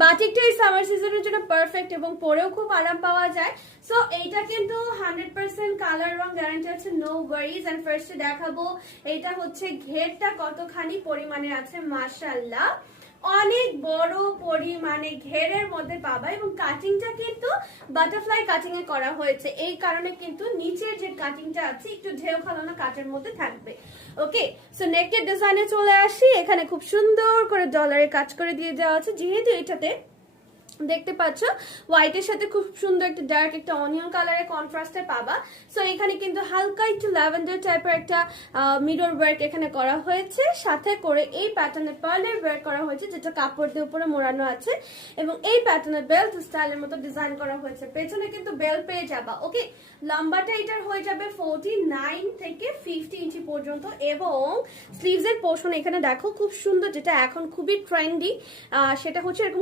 বাটিকটা এই সামার সিজনের জন্য পারফেক্ট এবং পরেও খুব আরাম পাওয়া যায়। সো এইটা কিন্তু 100% কালার রং গ্যারান্টি আছে, নো ওয়ারিজ। এন্ড ফার্স্টে দেখাবো এটা হচ্ছে ঘেরটা কতখানি পরিমাণে আছে, মাশাআল্লাহ অনেক বড় পরিমাণে ঘেরের মধ্যে পাবা এবং কাটিংটা কিন্তু বাটারফ্লাই কাটিং এ করা হয়েছে, এই কারণে কিন্তু নিচের যে কাটিংটা আছে একটু ঢেউ খালানো কাটের মধ্যে থাকবে। ওকে, সো নেকের ডিজাইনে চলে আসি। এখানে খুব সুন্দর করে ডলারের কাজ করে দিয়ে দেওয়া আছে, যেহেতু এটাতে দেখতে পাচ্ছ হোয়াইটের সাথে খুব সুন্দর একটা ডার্ক একটা অনিয়ন কালারের কন্ট্রাস্টে পাবা। সো এখানে কিন্তু হালকা একটু ল্যাভেন্ডার টাইপের একটা মিরর ওয়ার্ক এখানে করা হয়েছে, সাথে করে এই প্যাটার্নের পার্লের ওয়ার্ক করা হয়েছে যেটা কাপড় দিয়ে উপরে মোড়ানো আছে, এবং এই প্যাটার্নের বেল্ট স্টাইলের মতো ডিজাইন করা হয়েছে। পেছনে কিন্তু বেল্ট পেয়ে যাবা। ওকে, লম্বাটা এটার হয়ে যাবে 49 থেকে 50 ইঞ্চি পর্যন্ত, এবং স্লিভস এর পোর্শন এখানে দেখো খুব সুন্দর, যেটা এখন খুবই ট্রেন্ডি, সেটা হচ্ছে এরকম